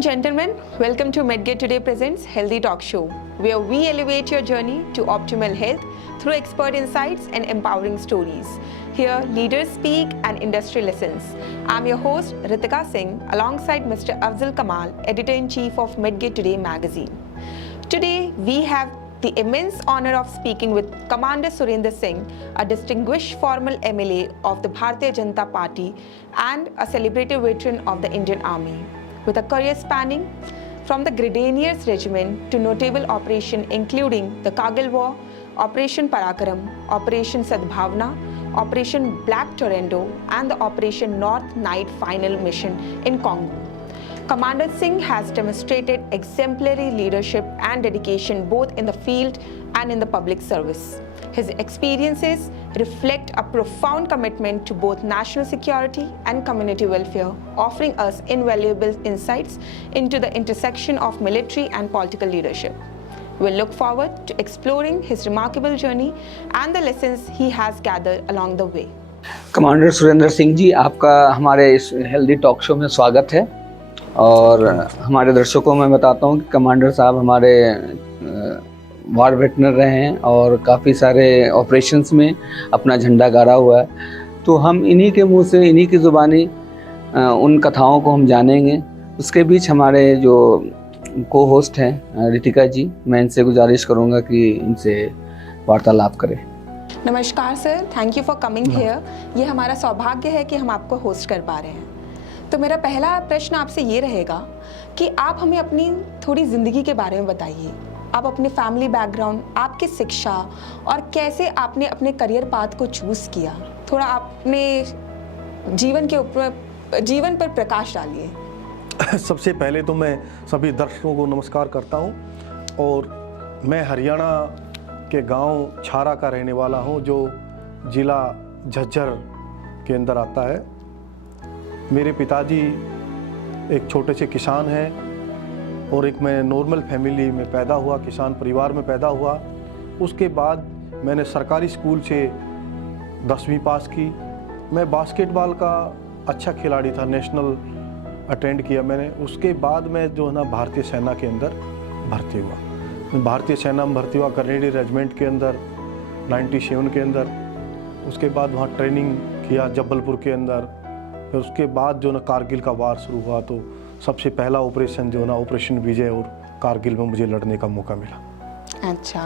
and gentlemen, welcome to Medgate Today Presents Healthy Talk Show, where we elevate your journey to optimal health through expert insights and empowering stories. Here, leaders speak and industry listens. I'm your host, Ritika Singh, alongside Mr. Afzal Kamal, Editor-in-Chief of Medgate Today magazine. Today, we have the immense honor of speaking with Commander Surendra Singh, a distinguished former MLA of the Bharatiya Janata Party and a celebrated veteran of the Indian Army. With a career spanning from the Grenadiers Regiment to notable operations including the Kargil War, Operation Parakaram, Operation Sadbhavna, Operation Black Tornado, and the Operation North Night Final Mission in Congo. Commander Singh has demonstrated exemplary leadership and dedication both in the field and in the public service. His experiences reflect a profound commitment to both national security and community welfare, offering us invaluable insights into the intersection of military and political leadership. We'll look forward to exploring his remarkable journey and the lessons he has gathered along the way. Commander Surendra Singh ji, आपका हमारे इस healthy talk show में स्वागत है। और हमारे दर्शकों में बताता हूँ कि कमांडर साहब हमारे वार वेटरन रहे हैं और काफ़ी सारे ऑपरेशंस में अपना झंडा गाड़ा हुआ है। तो हम इन्हीं के मुंह से, इन्हीं की ज़ुबानी उन कथाओं को हम जानेंगे। उसके बीच हमारे जो को होस्ट हैं रितिका जी, मैं इनसे गुजारिश करूँगा कि इनसे वार्तालाप करें। नमस्कार sir, thank you for coming here. ये हमारा सौभाग्य है कि हम आपको होस्ट कर पा रहे हैं। तो मेरा पहला प्रश्न आपसे ये रहेगा कि आप हमें अपनी थोड़ी ज़िंदगी के बारे में बताइए। आप अपने फैमिली बैकग्राउंड, आपकी शिक्षा और कैसे आपने अपने करियर पाथ को चूज़ किया, थोड़ा अपने जीवन पर प्रकाश डालिए। सबसे पहले तो मैं सभी दर्शकों को नमस्कार करता हूं और मैं हरियाणा के गांव छारा का रहने वाला हूं, जो ज़िला झज्जर के अंदर आता है। मेरे पिताजी एक छोटे से किसान हैं और एक मैं नॉर्मल फैमिली में पैदा हुआ, किसान परिवार में पैदा हुआ। उसके बाद मैंने सरकारी स्कूल से 10वीं पास की। मैं बास्केटबॉल का अच्छा खिलाड़ी था, नेशनल अटेंड किया मैंने। उसके बाद मैं जो है ना भारतीय सेना के अंदर भर्ती हुआ। मैं भारतीय सेना में भर्ती हुआ ग्रेनेडियर रेजिमेंट के अंदर 97 के अंदर। उसके बाद वहाँ ट्रेनिंग किया जबलपुर के अंदर। फिर उसके बाद जो ना कारगिल का वार शुरू हुआ, तो सबसे पहला ऑपरेशन जो ना ऑपरेशन विजय और कारगिल में मुझे लड़ने का मौका मिला। अच्छा,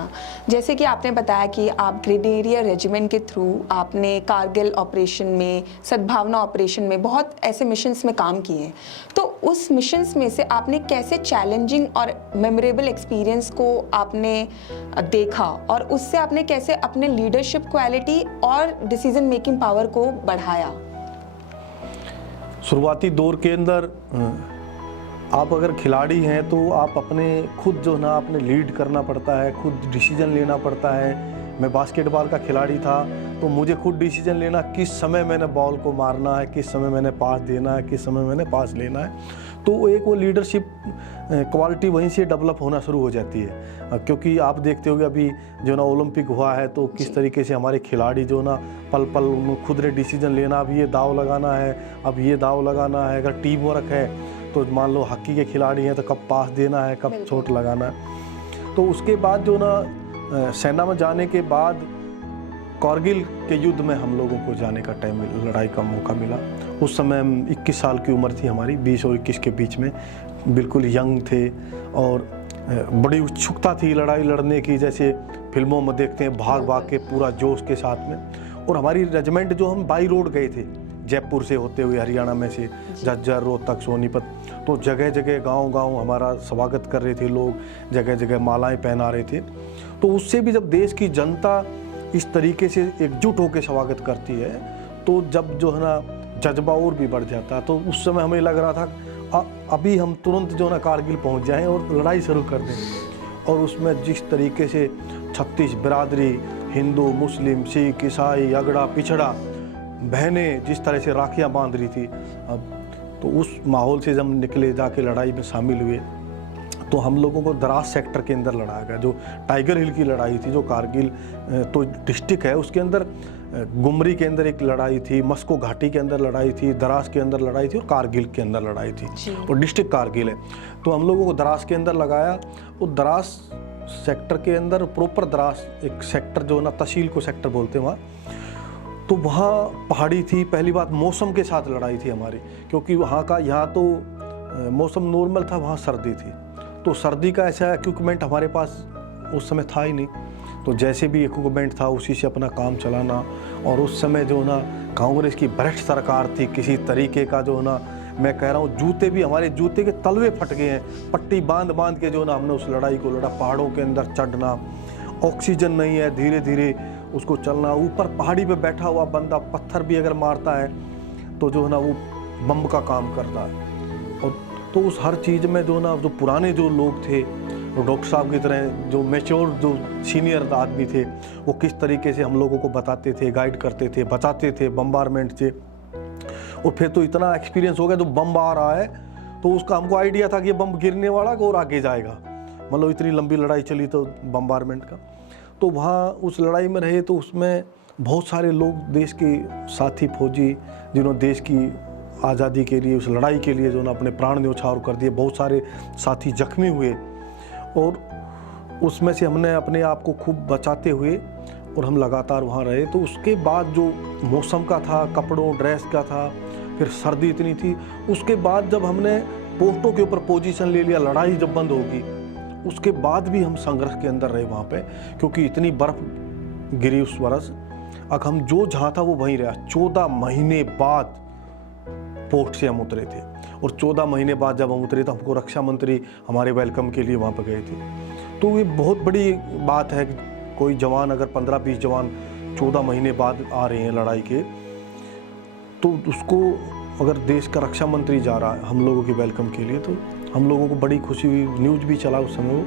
जैसे कि आपने बताया कि आप ग्रेनेडियर रेजिमेंट के थ्रू आपने कारगिल ऑपरेशन में, सद्भावना ऑपरेशन में, बहुत ऐसे मिशंस में काम किए। तो उस मिशंस में से आपने कैसे चैलेंजिंग और मेमोरेबल एक्सपीरियंस को आपने देखा और उससे आपने कैसे अपने लीडरशिप क्वालिटी और डिसीजन मेकिंग पावर को बढ़ाया? शुरुआती दौर के अंदर आप अगर खिलाड़ी हैं तो आप अपने खुद जो ना अपने लीड करना पड़ता है, खुद डिसीजन लेना पड़ता है। मैं बास्केटबॉल का खिलाड़ी था तो मुझे खुद डिसीजन लेना, किस समय मैंने बॉल को मारना है, किस समय मैंने पास देना है, किस समय मैंने पास लेना है। तो एक वो लीडरशिप क्वालिटी वहीं से डेवलप होना शुरू हो जाती है। क्योंकि आप देखते होगे अभी जो ना ओलंपिक हुआ है तो किस तरीके से हमारे खिलाड़ी जो ना पल पल खुद ने डिसीजन लेना, अब ये दाव लगाना है, अब ये दाव लगाना है। अगर टीम वर्क है तो मान लो हॉकी के खिलाड़ी हैं तो कब पास देना है, कब चोट लगाना है। तो उसके बाद जो ना सेना में जाने के बाद कारगिल के युद्ध में हम लोगों को जाने का टाइम, लड़ाई का मौका मिला। उस समय 21 साल की उम्र थी हमारी, 20 और 21 के बीच में, बिल्कुल यंग थे और बड़ी उत्सुकता थी लड़ाई लड़ने की, जैसे फिल्मों में देखते हैं, भाग भाग के पूरा जोश के साथ में। और हमारी रेजिमेंट जो हम बाई रोड गए थे, जयपुर से होते हुए हरियाणा में से झज्जर, रोहतक, सोनीपत, तो जगह जगह गांव-गांव हमारा स्वागत कर रहे थे लोग, जगह जगह मालाएं पहना रहे थे। तो उससे भी जब देश की जनता इस तरीके से एकजुट होकर स्वागत करती है तो जब जो है ना जज्बा और भी बढ़ जाता है। तो उस समय हमें लग रहा था अभी हम तुरंत जो ना कारगिल पहुंच जाएं और लड़ाई शुरू कर दें। और उसमें जिस तरीके से 36 बिरादरी, हिंदू, मुस्लिम, सिख, ईसाई, अगड़ा, पिछड़ा, बहनें जिस तरह से राखियाँ बांध रही थी, अब तो उस माहौल से जब निकले, जाके लड़ाई में शामिल हुए, तो हम लोगों को द्रास सेक्टर के अंदर लड़ाया गया। जो टाइगर हिल की लड़ाई थी, जो कारगिल तो डिस्ट्रिक्ट है, उसके अंदर गुमरी के अंदर एक लड़ाई थी, मस्को घाटी के अंदर लड़ाई थी, दराज के अंदर लड़ाई थी और कारगिल के अंदर लड़ाई थी। और डिस्ट्रिक्ट कारगिल है। तो हम लोगों को दराज के अंदर लगाया। वो दराज सेक्टर के अंदर प्रॉपर दराज एक सेक्टर जो है ना, तहसील को सेक्टर बोलते हैं वहाँ। तो वहाँ पहाड़ी थी। पहली बात मौसम के साथ लड़ाई थी हमारी, क्योंकि यहाँ तो मौसम नॉर्मल था, वहाँ सर्दी थी। तो सर्दी का ऐसा इक्विपमेंट हमारे पास उस समय था ही नहीं। तो जैसे भी इक्विपमेंट था उसी से अपना काम चलाना। और उस समय जो ना कांग्रेस की भ्रष्ट सरकार थी, किसी तरीके का जो ना, मैं कह रहा हूँ जूते भी, हमारे जूते के तलवे फट गए हैं। पट्टी बांध बांध के जो ना हमने उस लड़ाई को लड़ा। पहाड़ों के अंदर चढ़ना, ऑक्सीजन नहीं है, धीरे धीरे उसको चलना। ऊपर पहाड़ी पे बैठा हुआ बंदा पत्थर भी अगर मारता है तो जो है ना वो बम का काम करता है। और तो उस हर चीज़ में जो ना, जो पुराने जो लोग थे, डॉक्टर साहब की तरह जो मैच्योर जो सीनियर आदमी थे, वो किस तरीके से हम लोगों को बताते थे, गाइड करते थे, बचाते थे बम्बारमेंट से। और फिर तो इतना एक्सपीरियंस हो गया, जो बम आ रहा है तो उसका हमको आइडिया था कि ये बम गिरने वाला और आगे जाएगा। मतलब इतनी लंबी लड़ाई चली तो बम्बारमेंट का। तो वहाँ उस लड़ाई में रहे तो उसमें बहुत सारे लोग, देश के साथी फौजी, जिन्होंने देश की आज़ादी के लिए, उस लड़ाई के लिए जो ना अपने प्राण न्यौछावर कर दिए। बहुत सारे साथी जख्मी हुए और उसमें से हमने अपने आप को खूब बचाते हुए और हम लगातार वहाँ रहे। तो उसके बाद जो मौसम का था, कपड़ों ड्रेस का था, फिर सर्दी इतनी थी। उसके बाद जब हमने पोस्टों के ऊपर पोजीशन ले लिया, लड़ाई जब बंद होगी, उसके बाद भी हम संघर्ष के अंदर रहे वहाँ पे, क्योंकि इतनी बर्फ़ गिरी उस बरस। अब हम जो जहाँ था वो वहीं रहा। 14 महीने बाद पोस्ट से हम उतरे थे। और 14 महीने बाद जब हम उतरे तो हमको रक्षा मंत्री हमारे वेलकम के लिए वहाँ पर गए थे। तो ये बहुत बड़ी बात है कि कोई जवान, अगर 15-20 जवान 14 महीने बाद आ रहे हैं लड़ाई के, तो उसको अगर देश का रक्षा मंत्री जा रहा है हम लोगों के वेलकम के लिए, तो हम लोगों को बड़ी खुशी हुई। न्यूज़ भी चला उस समय वो।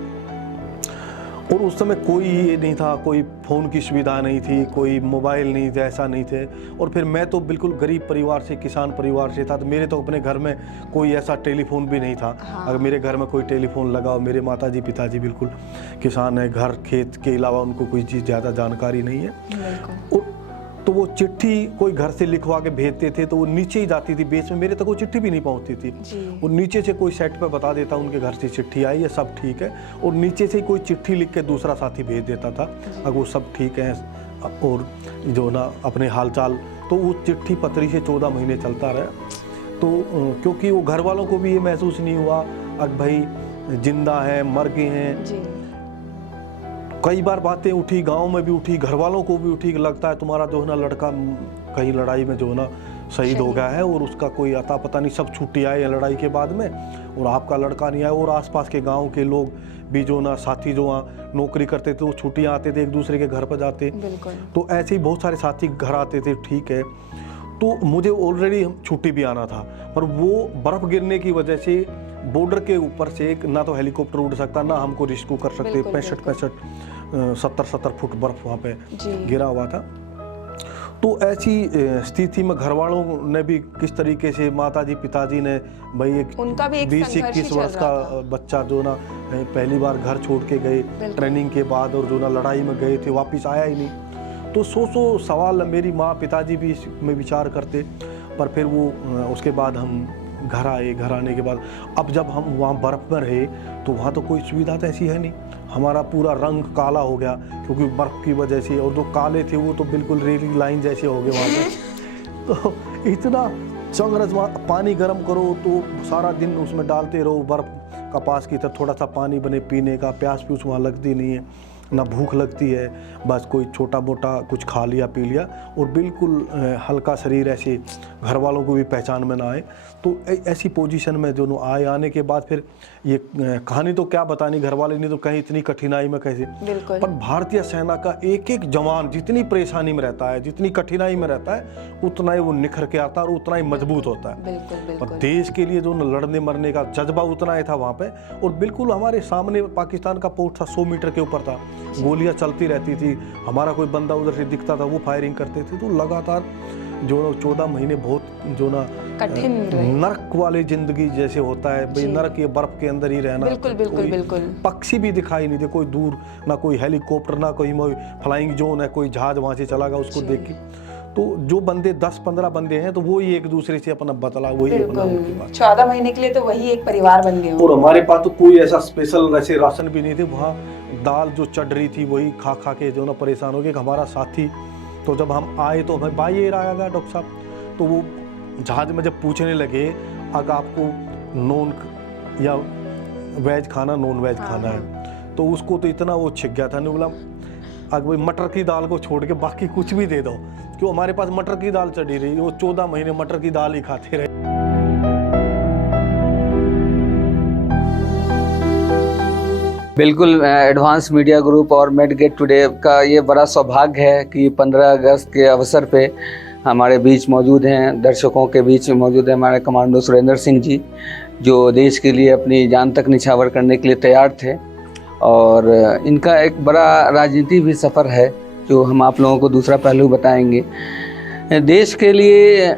और उस समय कोई ये नहीं था, कोई फ़ोन की सुविधा नहीं थी, कोई मोबाइल नहीं थे, ऐसा नहीं थे। और फिर मैं तो बिल्कुल गरीब परिवार से, किसान परिवार से था, तो मेरे तो अपने घर में कोई ऐसा टेलीफोन भी नहीं था। अगर मेरे घर में कोई टेलीफोन लगा हो, मेरे माताजी पिताजी बिल्कुल किसान है, घर खेत के अलावा उनको कोई चीज़ ज़्यादा जानकारी नहीं है। और तो वो चिट्ठी कोई घर से लिखवा के भेजते थे, तो वो नीचे ही जाती थी बेस में, मेरे तक वो चिट्ठी भी नहीं पहुंचती थी। वो नीचे से कोई सेट पे बता देता उनके घर से चिट्ठी आई है, सब ठीक है। और नीचे से कोई चिट्ठी लिख के दूसरा साथी भेज देता था, अगर वो सब ठीक है और जो ना अपने हालचाल। तो वो चिट्ठी पत्री से 14 महीने चलता रहा। तो क्योंकि वो घर वालों को भी ये महसूस नहीं हुआ अब भाई जिंदा है, मर गए हैं। कई बार बातें उठी, गांव में भी उठी, घर वालों को भी उठी कि लगता है तुम्हारा जो है ना लड़का कहीं लड़ाई में जो है ना शहीद हो गया है और उसका कोई अता पता नहीं। सब छुट्टी आए हैं लड़ाई के बाद में और आपका लड़का नहीं आया। और आसपास के गांव के लोग भी जो ना, साथी जो वहाँ नौकरी करते थे, वो छुट्टियाँ आते थे, एक दूसरे के घर पर जाते। तो ऐसे ही बहुत सारे साथी घर आते थे, ठीक है। तो मुझे ऑलरेडी छुट्टी भी आना था, पर वो बर्फ़ गिरने की वजह से बॉर्डर के ऊपर से ना तो हेलीकॉप्टर उड़ सकता, ना हमको रेस्क्यू कर सकते। 65-70 फुट बर्फ वहाँ पे गिरा हुआ था। तो ऐसी स्थिति में घर वालों ने भी किस तरीके से, माताजी पिताजी ने, भाई एक 20-21 वर्ष का बच्चा जो ना पहली बार घर छोड़ के गए ट्रेनिंग के बाद, और जो ना लड़ाई में गए थे, वापस आया ही नहीं। तो 100 सवाल मेरी माँ पिताजी भी इसमें विचार करते। पर फिर वो उसके बाद हम घर आए। घर आने के बाद अब जब हम वहाँ बर्फ़ में रहे तो वहाँ तो कोई सुविधा तो ऐसी है नहीं। हमारा पूरा रंग काला हो गया क्योंकि बर्फ़ की वजह से, और जो काले थे वो तो बिल्कुल रेली लाइन जैसे हो गए वहाँ पे। तो इतना संघर्ष, पानी गर्म करो तो सारा दिन उसमें डालते रहो, बर्फ़ का पास की तरह थोड़ा सा पानी बने पीने का, प्यास प्यूस वहाँ लगती नहीं है, ना भूख लगती है, बस कोई छोटा मोटा कुछ खा लिया पी लिया, और बिल्कुल हल्का शरीर, ऐसे घर वालों को भी पहचान में ना आए। तो ऐसी पोजीशन में जो आने के बाद फिर ये कहानी तो क्या बतानी, घर वाले ने तो कहीं इतनी कठिनाई में कैसे। पर भारतीय सेना का एक एक जवान जितनी परेशानी में रहता है, जितनी कठिनाई में रहता है, उतना ही वो निखर के आता है और उतना ही मजबूत होता है। और देश के लिए जो लड़ने मरने का जज्बा उतना ही था वहाँ पे। और बिल्कुल हमारे सामने पाकिस्तान का पोस्ट था, 100 मीटर के ऊपर था, गोलियां चलती रहती थी, हमारा कोई बंदा उधर से दिखता था वो फायरिंग करते थे। तो लगातार जो ना 14 महीने बहुत जो ना कठिन रहे। नरक वाली जिंदगी जैसे होता है भाई, जी। नरक ये बर्फ के अंदर ही रहना। बिल्कुल बिल्कुल कोई बिल्कुल। पक्षी भी दिखाई नहीं दे, कोई दूर ना कोई हेलीकॉप्टर ना कोई फ्लाइंग जोन है, कोई जहाज वहां से चला गया उसको जी। देख के। तो जो बंदे 10-15 बंदे हैं तो वो ही एक दूसरे से अपना बतला वही अपना उनकी बिल्कुल बात। 14 महीने के लिए तो वही एक परिवार बन गए हो। और हमारे पास तो कोई ऐसा स्पेशल ऐसे राशन भी नहीं थे, वहाँ दाल जो चढ़ रही थी वही खा खा के जो ना परेशान हो गए। हमारा साथी तो जब हम आए तो हमें भाई ये रहा डॉक्टर साहब, तो वो जहाज में जब पूछने लगे अगर आपको नॉन या वेज खाना नॉन वेज खाना है, तो उसको तो इतना वो छिक गया था, नहीं बोला अगर भाई मटर की दाल को छोड़ के बाकी कुछ भी दे दो, क्यों हमारे पास मटर की दाल चढ़ी रही, वो 14 महीने मटर की दाल ही खाते रहे। बिल्कुल, एडवांस मीडिया ग्रुप और मेडगेट टुडे का ये बड़ा सौभाग्य है कि 15 अगस्त के अवसर पे हमारे बीच मौजूद हैं, दर्शकों के बीच मौजूद है हमारे कमांडो सुरेंद्र सिंह जी, जो देश के लिए अपनी जान तक निछावर करने के लिए तैयार थे। और इनका एक बड़ा राजनीति भी सफ़र है जो हम आप लोगों को दूसरा पहलू बताएंगे। देश के लिए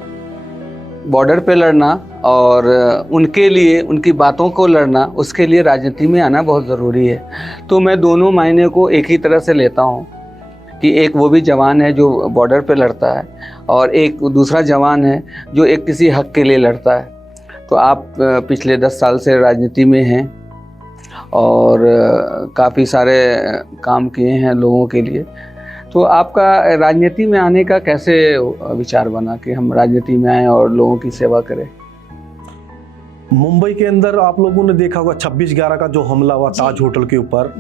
बॉर्डर पे लड़ना और उनके लिए उनकी बातों को लड़ना, उसके लिए राजनीति में आना बहुत ज़रूरी है। तो मैं दोनों मायने को एक ही तरह से लेता हूँ कि एक वो भी जवान है जो बॉर्डर पे लड़ता है और एक दूसरा जवान है जो एक किसी हक के लिए लड़ता है। तो आप पिछले 10 साल से राजनीति में हैं और काफ़ी सारे काम किए हैं लोगों के लिए। तो आपका राजनीति में आने का कैसे विचार बना कि हम राजनीति में आएँ और लोगों की सेवा करें? मुंबई के अंदर आप लोगों ने देखा होगा 26/11 का जो हमला हुआ ताज होटल के ऊपर,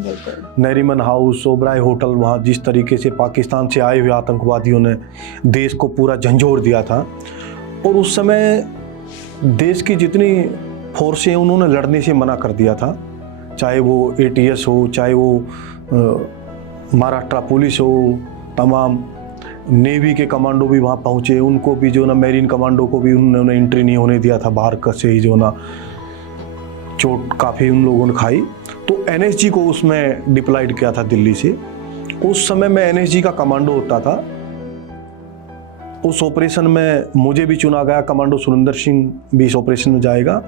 नरीमन हाउस, ओबराय होटल, वहाँ जिस तरीके से पाकिस्तान से आए हुए आतंकवादियों ने देश को पूरा झंझोर दिया था। और उस समय देश की जितनी फोर्सें उन्होंने लड़ने से मना कर दिया था, चाहे वो ATS हो, चाहे वो महाराष्ट्र पुलिस हो, तमाम नेवी के कमांडो भी वहाँ पहुँचे, उनको भी जो ना मेरीन कमांडो को भी उन्होंने एंट्री नहीं होने दिया था बाहर का से ही, जो ना चोट काफ़ी उन लोगों ने खाई। तो NSG को उसमें डिप्लॉयड किया था दिल्ली से। उस समय मैं NSG का कमांडो होता था। उस ऑपरेशन में मुझे भी चुना गया, कमांडो सुरेंद्र सिंह भी इस ऑपरेशन में जाएगा।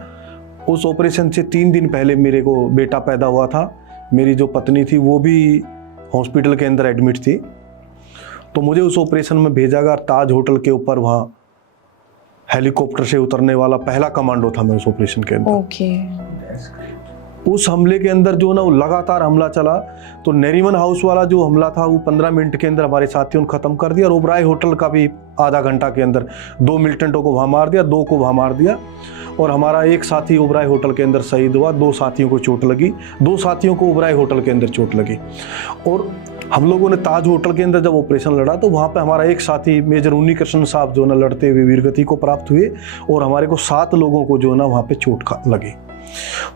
उस ऑपरेशन से 3 दिन पहले मेरे को बेटा पैदा हुआ था। मेरी जो पत्नी थी वो भी हॉस्पिटल के अंदर एडमिट थी, तो मुझे उस ऑपरेशन में भेजा गया। ताज होटल के ऊपर वहाँ हेलीकॉप्टर से उतरने वाला पहला कमांडो था मैं उस ऑपरेशन के अंदर। उस हमले के अंदर जो ना वो लगातार हमला चला, तो नरीमन हाउस वाला जो हमला था वो 15 मिनट के अंदर हमारे साथियों ने ख़त्म कर दिया। और ओबराय होटल का भी आधा घंटा के अंदर 2 मिलिटेंटों को वहाँ मार दिया, 2 को वहाँ मार दिया। और हमारा एक साथी ओबराय होटल के अंदर शहीद हुआ, 2 साथियों को चोट लगी, 2 साथियों को ओबराय होटल के अंदर चोट लगी। और हम लोगों ने ताज होटल के अंदर जब ऑपरेशन लड़ा तो वहाँ पे हमारा एक साथी मेजर उन्नी कृष्ण साहब जो ना लड़ते हुए वीरगति को प्राप्त हुए, और हमारे को 7 लोगों को जो ना वहाँ पे चोट लगी।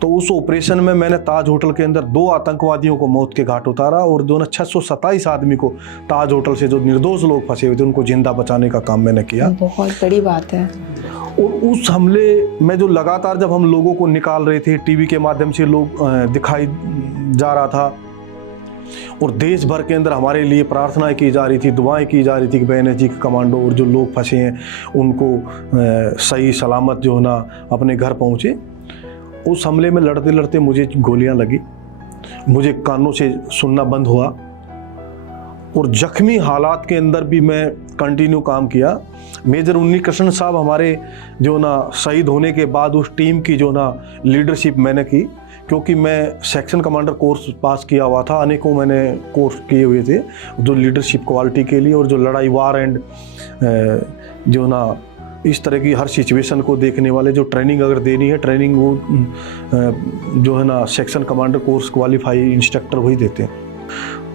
तो उस ऑपरेशन में मैंने ताज होटल के अंदर 2 आतंकवादियों को मौत के घाट उतारा, और जो ना 627 आदमी को ताज होटल से जो निर्दोष लोग फंसे हुए थे उनको जिंदा बचाने का काम मैंने किया। बहुत बड़ी बात है। और उस हमले में जो लगातार जब हम लोगों को निकाल रहे थे, टीवी के माध्यम से लोग दिखाई जा रहा था, और देश भर के अंदर हमारे लिए प्रार्थनाएं की जा रही थी, दुआएं की जा रही थी कि NSG के कमांडो और जो लोग फंसे हैं उनको सही सलामत जो ना अपने घर पहुँचे। उस हमले में लड़ते लड़ते मुझे गोलियां लगी, मुझे कानों से सुनना बंद हुआ, और जख्मी हालात के अंदर भी मैं कंटिन्यू काम किया। मेजर उन्नी कृष्ण साहब हमारे जो ना शहीद होने के बाद उस टीम की जो ना लीडरशिप मैंने की, क्योंकि मैं सेक्शन कमांडर कोर्स पास किया हुआ था, अनेकों मैंने कोर्स किए हुए थे जो लीडरशिप क्वालिटी के लिए, और जो लड़ाई वार एंड जो ना इस तरह की हर सिचुएशन को देखने वाले जो ट्रेनिंग अगर देनी है, ट्रेनिंग वो जो है ना section commander course qualify instructor वही देते हैं।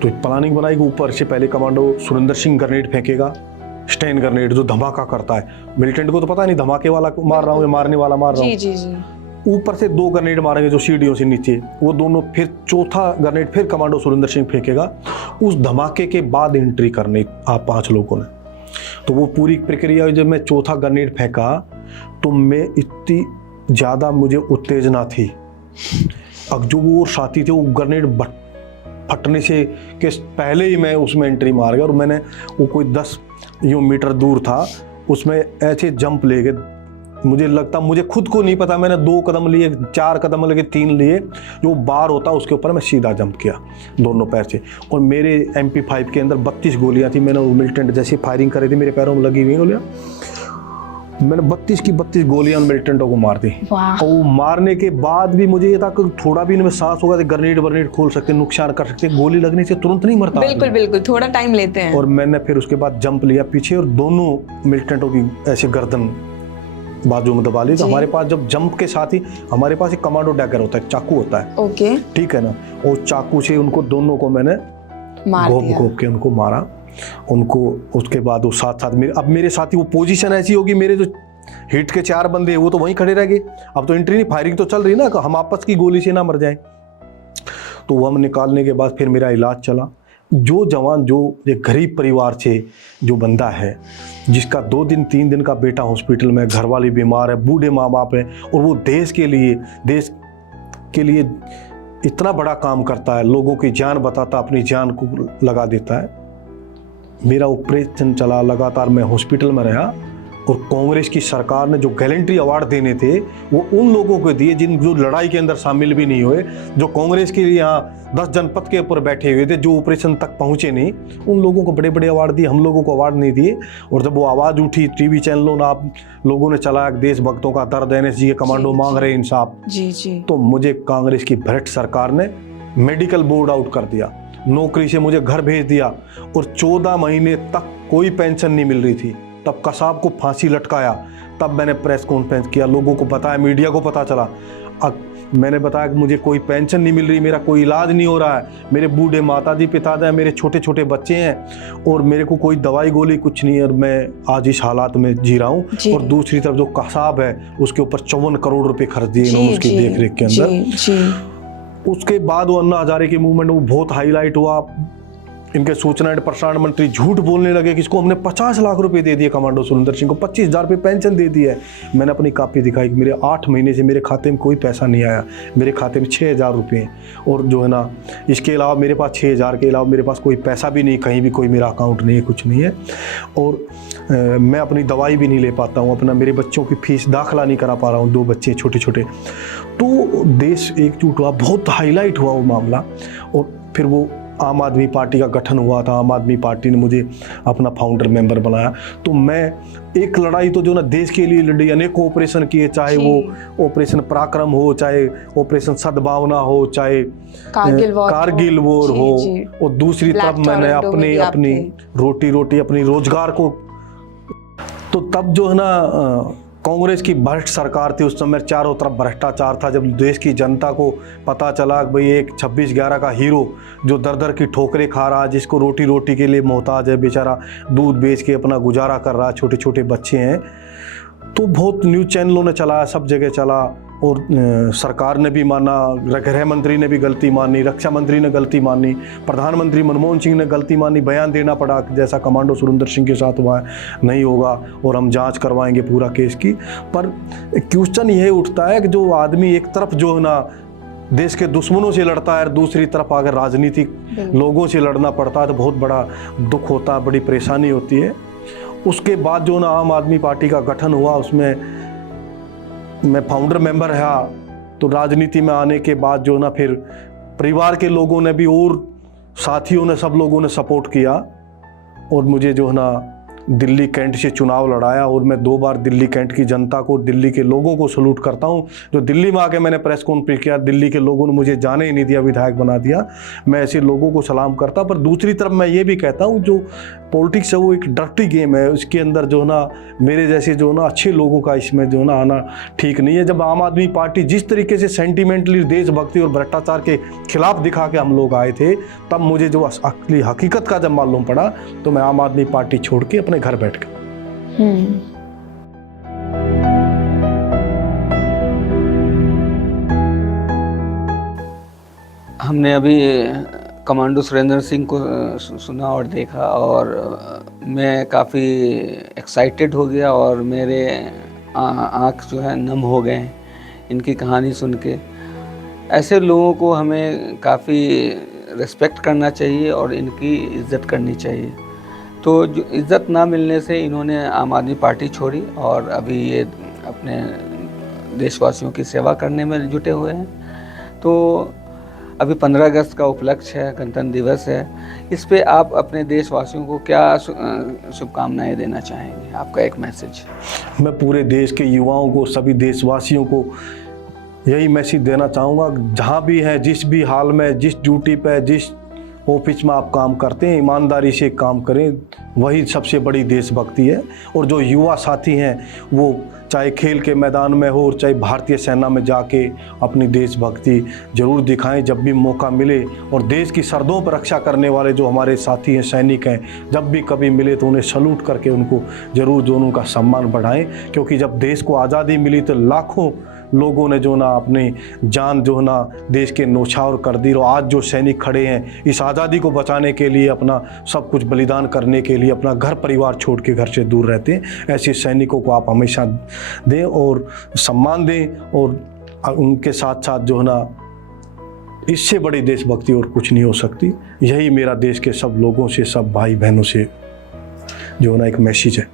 तो प्लानिंग बनाई कि ऊपर से पहले कमांडो सुरेंद्र सिंह ग्रेनेड फेंकेगा, स्टेन ग्रेनेड जो धमाका करता है। मिलिटेंट को तो पता नहीं धमाके वाला मार रहा हूँ या मारने वाला मार रहा हूँ। जी जी। ऊपर से 2 ग्रेनेड मारेंगे जो सीढ़ियों से नीचे, वो दोनों, फिर चौथा ग्रेनेड फिर कमांडो सुरेंद्र सिंह फेंकेगा। उस धमाके के बाद एंट्री करनी आप 5 लोगों ने। तो वो पूरी प्रक्रिया, जब मैं चौथा ग्रेनेड फेंका तो मैं इतनी ज़्यादा मुझे उत्तेजना थी। अब जो वो साथी थे वो ग्रेनेड फटने से के पहले ही मैं उसमें एंट्री मार गया, और मैंने वो कोई 10 मीटर दूर था, उसमें ऐसे जंप ले गए, मुझे लगता, मुझे खुद को नहीं पता, मैंने 2 कदम लिए, 4 कदम लगे, 3 लिए, जो बार होता उसके ऊपर मैं सीधा जंप किया दोनों पैर से। और मेरे MP5 के अंदर 32 गोलियां थी। मैंने वो मिलिटेंट जैसी फायरिंग करी थी, मेरे पैरों में लगी हुई गोलियां, मैंने 32 की 32 गोलियां मिलिटेंटों को मार दी। और वो मारने के बाद भी मुझे ये था कि थोड़ा भी इनमें सांस होगा तो ग्रेनेड खोल सकते, नुकसान कर सकते, गोली लगने से तुरंत नहीं मरता। बिल्कुल बिल्कुल, थोड़ा टाइम लेते हैं। और मैंने फिर उसके बाद जंप लिया पीछे और दोनों मिलिटेंटों की ऐसे गर्दन बाजू में दबा ली। तो हमारे पास जब जंप के साथ ही हमारे पास एक कमांडो डैगर होता है, चाकू होता है, ओके, ठीक है ना, और चाकू से उनको दोनों को मैंने घोप के उनको मारा उनको। उसके बाद वो साथ साथ अब मेरे साथी, वो पोजीशन ऐसी होगी, मेरे जो हिट के 4 बंदे वो तो वहीं खड़े रह गए। अब तो एंट्री नहीं, फायरिंग तो चल रही ना, हम आपस की गोली से ना मर जाए। तो वो हम निकालने के बाद फिर मेरा इलाज चला। जो जवान, जो एक गरीब परिवार से जो बंदा है, जिसका 2 दिन 3 दिन का बेटा हॉस्पिटल में, घर वाली बीमार है, बूढ़े माँ बाप हैं, और वो देश के लिए इतना बड़ा काम करता है, लोगों की जान बताता, अपनी जान को लगा देता है। मेरा ऑपरेशन चला, लगातार मैं हॉस्पिटल में रहा, और कांग्रेस की सरकार ने जो गैलेंट्री अवार्ड देने थे वो उन लोगों को दिए जो लड़ाई के अंदर शामिल भी नहीं हुए, जो कांग्रेस के लिए यहाँ 10 जनपद के ऊपर बैठे हुए थे, जो ऑपरेशन तक पहुंचे नहीं, उन लोगों को बड़े बड़े अवार्ड दिए, हम लोगों को अवार्ड नहीं दिए। और जब वो आवाज़ उठी टीवी चैनलों ने, आप लोगों ने चलाया, देशभक्तों का दर्द, NSG के कमांडो मांग रहे इंसाफ, तो मुझे कांग्रेस की भ्रष्ट सरकार ने मेडिकल बोर्ड आउट कर दिया, नौकरी से मुझे घर भेज दिया, और 14 महीने तक कोई पेंशन नहीं मिल रही थी। तब कसाब को फांसी लटकाया, तब मैंने प्रेस कॉन्फ्रेंस किया, लोगों को बताया, मीडिया को पता चला। मैंने बताया कि मुझे कोई पेंशन नहीं मिल रही, मेरा कोई इलाज नहीं हो रहा है, मेरे बूढ़े माताजी पिताजी हैं, मेरे छोटे छोटे बच्चे हैं, और मेरे को कोई दवाई गोली कुछ नहीं है, और मैं आज इस हालात में जी रहा हूँ। और दूसरी तरफ जो कसाब है उसके ऊपर 54 करोड़ रुपए खर्च दिए इन्होंने उसकी देख रेख के अंदर। उसके बाद वो अन्ना हजारे के मूवमेंट वो बहुत हाईलाइट हुआ। इनके सूचना एंड प्रसारण मंत्री झूठ बोलने लगे कि इसको हमने 50 लाख रुपए दे दिए, कमांडो सुरेंद्र सिंह को 25,000 रुपये पेंशन दे दी है। मैंने अपनी कापी दिखाई कि मेरे 8 महीने से मेरे खाते में कोई पैसा नहीं आया, मेरे खाते में 6,000 रुपये, और जो है ना, इसके अलावा मेरे पास 6,000 के अलावा मेरे पास कोई पैसा भी नहीं, कहीं भी कोई मेरा अकाउंट नहीं है, कुछ नहीं है। और मैं अपनी दवाई भी नहीं ले पाता हूँ, अपना मेरे बच्चों की फीस दाखिला नहीं करा पा रहा हूँ, 2 बच्चे छोटे छोटे। तो देश एकजुट हुआ, बहुत हाईलाइट हुआ वो मामला। और फिर वो आम आदमी पार्टी का गठन हुआ था, आम आदमी पार्टी ने मुझे अपना फाउंडर मेंबर बनाया। तो मैं एक लड़ाई तो जो ना देश के लिए लड़ी, अनेकों ऑपरेशन किए, चाहे वो ऑपरेशन पराक्रम हो, चाहे ऑपरेशन सद्भावना हो, चाहे कारगिल वॉर हो, और दूसरी तरफ मैंने अपनी रोटी अपनी रोजगार को। तो तब जो है ना, कांग्रेस की भ्रष्ट सरकार थी उस समय, चारों तरफ भ्रष्टाचार था। जब देश की जनता को पता चला कि भाई एक 26/11 का हीरो जो दर दर की ठोकरें खा रहा, जिसको रोटी के लिए मोहताज है, बेचारा दूध बेच के अपना गुजारा कर रहा, छोटे छोटे बच्चे हैं, तो बहुत न्यूज़ चैनलों ने चलाया, सब जगह चला। और सरकार ने भी माना, गृह मंत्री ने भी गलती मानी, रक्षा मंत्री ने गलती मानी, प्रधानमंत्री मनमोहन सिंह ने गलती मानी, बयान देना पड़ा जैसा कमांडो सुरेंद्र सिंह के साथ हुआ नहीं होगा और हम जांच करवाएंगे पूरा केस की। पर क्वेश्चन ये उठता है कि जो आदमी एक तरफ जो है ना देश के दुश्मनों से लड़ता है, दूसरी तरफ अगर राजनीतिक लोगों से लड़ना पड़ता है तो बहुत बड़ा दुख होता है, बड़ी परेशानी होती है। उसके बाद जो ना आम आदमी पार्टी का गठन हुआ, उसमें मैं फाउंडर मेंबर रहा। तो राजनीति में आने के बाद जो ना फिर परिवार के लोगों ने भी और साथियों ने, सब लोगों ने सपोर्ट किया, और मुझे जो है ना दिल्ली कैंट से चुनाव लड़ाया। और मैं 2 बार दिल्ली कैंट की जनता को, दिल्ली के लोगों को सलूट करता हूं। जो दिल्ली में आके मैंने प्रेस कॉन्फ्रेंस किया, दिल्ली के लोगों ने मुझे जाने ही नहीं दिया, विधायक बना दिया, मैं ऐसे लोगों को सलाम करता। पर दूसरी तरफ मैं ये भी कहता हूं, जो पॉलिटिक्स है वो एक डर्टी गेम है, उसके अंदर जो ना मेरे जैसे जो ना अच्छे लोगों का इसमें जो ना आना ठीक नहीं है। जब आम आदमी पार्टी जिस तरीके से सेंटिमेंटली देशभक्ति और भ्रष्टाचार के खिलाफ दिखा के हम लोग आए थे, तब मुझे जो असली हकीकत का जब मालूम पड़ा तो मैं आम आदमी पार्टी छोड़ के अपने घर बैठ गया। हमने अभी कमांडो सुरेंद्र सिंह को सुना और देखा, और मैं काफ़ी एक्साइटेड हो गया, और मेरे आँख जो है नम हो गए इनकी कहानी सुन के। ऐसे लोगों को हमें काफ़ी रिस्पेक्ट करना चाहिए और इनकी इज़्ज़त करनी चाहिए। तो जो इज़्ज़त ना मिलने से इन्होंने आम आदमी पार्टी छोड़ी और अभी ये अपने देशवासियों की सेवा करने में जुटे हुए हैं। तो अभी 15 अगस्त का उपलक्ष्य है, गणतंत्र दिवस है, इस पे आप अपने देशवासियों को क्या शुभकामनाएं देना चाहेंगे? आपका एक मैसेज। मैं पूरे देश के युवाओं को, सभी देशवासियों को यही मैसेज देना चाहूँगा, जहाँ भी हैं, जिस भी हाल में, जिस ड्यूटी पे, जिस ऑफिस में आप काम करते हैं, ईमानदारी से काम करें, वही सबसे बड़ी देशभक्ति है। और जो युवा साथी हैं वो चाहे खेल के मैदान में हो, चाहे भारतीय सेना में जाके अपनी देशभक्ति जरूर दिखाएं जब भी मौका मिले। और देश की सरहदों पर रक्षा करने वाले जो हमारे साथी हैं, सैनिक हैं, जब भी कभी मिले तो उन्हें सल्यूट करके उनको जरूर जो उनका सम्मान बढ़ाएं। क्योंकि जब देश को आज़ादी मिली तो लाखों लोगों ने जो ना अपनी जान जो ना देश के न्यौछावर कर दी। और आज जो सैनिक खड़े हैं इस आज़ादी को बचाने के लिए, अपना सब कुछ बलिदान करने के लिए, अपना घर परिवार छोड़ के घर से दूर रहते हैं, ऐसे सैनिकों को आप हमेशा दें और सम्मान दें। और उनके साथ साथ जो है ना, इससे बड़ी देशभक्ति और कुछ नहीं हो सकती। यही मेरा देश के सब लोगों से, सब भाई बहनों से जो ना एक मैसेज है।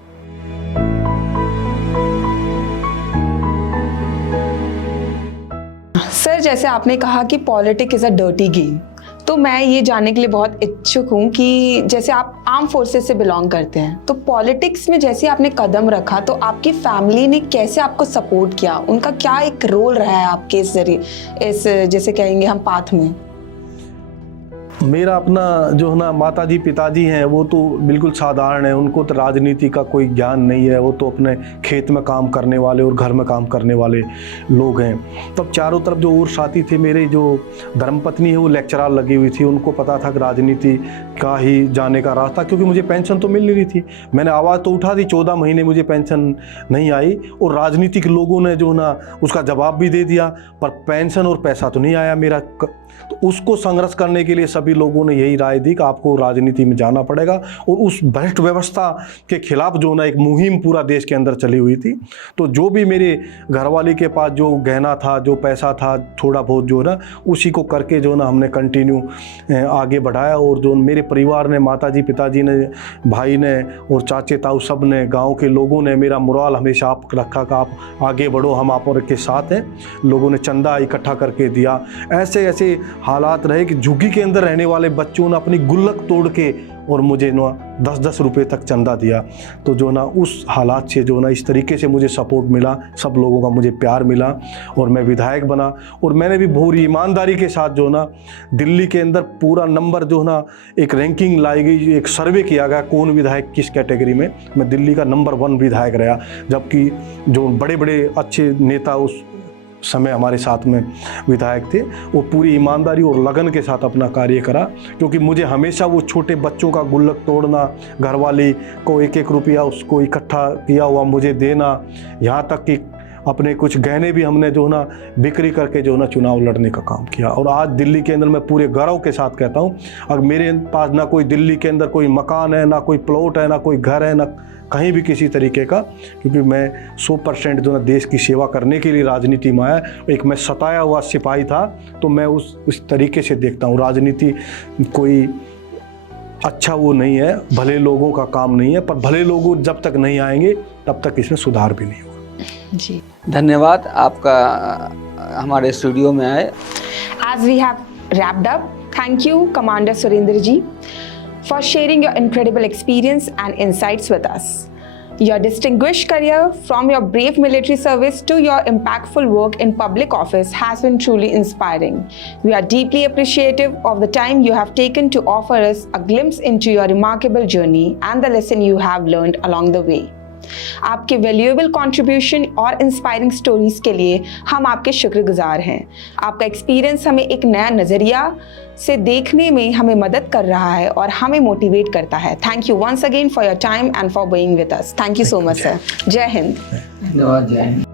सर, जैसे आपने कहा कि politics is a dirty game, तो मैं ये जानने के लिए बहुत इच्छुक हूँ कि जैसे आप आर्म फोर्सेस से बिलोंग करते हैं, तो पॉलिटिक्स में जैसे आपने कदम रखा तो आपकी फैमिली ने कैसे आपको सपोर्ट किया? उनका क्या एक रोल रहा है आपके इस जरिए, इस जैसे कहेंगे हम पाथ में? मेरा अपना जो है ना माताजी पिताजी हैं वो तो बिल्कुल साधारण है, उनको तो राजनीति का कोई ज्ञान नहीं है। वो तो अपने खेत में काम करने वाले और घर में काम करने वाले लोग हैं। तब चारों तरफ जो और साथी थे, मेरे जो धर्मपत्नी है वो लेक्चरार लगी हुई थी, उनको पता था कि राजनीति का ही जाने का रास्ता, क्योंकि मुझे पेंशन तो मिल नहीं रही थी। मैंने आवाज़ तो उठा दी, 14 महीने मुझे पेंशन नहीं आई और राजनीतिक लोगों ने जो ना उसका जवाब भी दे दिया, पर पेंशन और पैसा तो नहीं आया मेरा। तो उसको संघर्ष करने के लिए सभी लोगों ने यही राय दी कि आपको राजनीति में जाना पड़ेगा। और उस भ्रष्ट व्यवस्था के खिलाफ जो ना एक मुहिम पूरा देश के अंदर चली हुई थी। तो जो भी मेरे घरवाली के पास जो गहना था, जो पैसा था, थोड़ा बहुत जो ना उसी को करके जो ना हमने कंटिन्यू आगे बढ़ाया। और जो मेरे परिवार ने, माताजी पिताजी ने, भाई ने और चाचे ताऊ सब ने, गाँव के लोगों ने मेरा मुराल हमेशा आप रखा कि आप आगे बढ़ो, हम आप और के साथ हैं। लोगों ने चंदा इकट्ठा करके दिया। ऐसे ऐसे हालात रहे कि झुग्गी के अंदर रहने वाले बच्चों ने अपनी गुल्लक तोड़ के और मुझे ना 10-10 रुपये तक चंदा दिया। तो जो ना उस हालात से जो ना इस तरीके से मुझे सपोर्ट मिला, सब लोगों का मुझे प्यार मिला और मैं विधायक बना। और मैंने भी पूरी ईमानदारी के साथ जो ना दिल्ली के अंदर पूरा नंबर जो ना एक रैंकिंग लाई गई, एक सर्वे किया गया कौन विधायक किस कैटेगरी में, मैं दिल्ली का नंबर 1 विधायक रहा। जबकि जो बड़े बड़े अच्छे नेता उस समय हमारे साथ में विधायक थे, वो पूरी ईमानदारी और लगन के साथ अपना कार्य करा। क्योंकि मुझे हमेशा वो छोटे बच्चों का गुल्लक तोड़ना, घरवाली को 1-1 रुपया उसको इकट्ठा किया हुआ मुझे देना, यहाँ तक कि अपने कुछ गहने भी हमने जो ना बिक्री करके जो ना चुनाव लड़ने का काम किया। और आज दिल्ली के अंदर मैं पूरे गर्व के साथ कहता हूँ, अगर मेरे पास ना कोई दिल्ली के अंदर कोई मकान है, ना कोई प्लॉट है, ना कोई घर है, ना कहीं भी किसी तरीके का, क्योंकि मैं 100% जो ना देश की सेवा करने के लिए राजनीति में आया। एक मैं सताया हुआ सिपाही था, तो मैं उस तरीके से देखता हूँ राजनीति कोई अच्छा वो नहीं है, भले लोगों का काम नहीं है, पर भले लोग जब तक नहीं आएंगे तब तक इसमें सुधार भी नहीं होगा। जी, धन्यवाद आपका हमारे स्टूडियो में आए। As we have wrapped up, thank you, Commander Surendra ji, for sharing your incredible experience and insights with us. Your distinguished career, from your brave military service to your impactful work in public office, has been truly inspiring. We are deeply appreciative of the time you have taken to offer us a glimpse into your remarkable journey and the lesson you have learned along the way. आपके valuable contribution और inspiring stories के लिए हम आपके शुक्रगुजार हैं। आपका experience हमें एक नया नज़रिया से देखने में हमें मदद कर रहा है और हमें मोटिवेट करता है। Thank you once again for your time and for being with us. Thank you so much sir. जय हिंद। धन्यवाद। जय हिंद।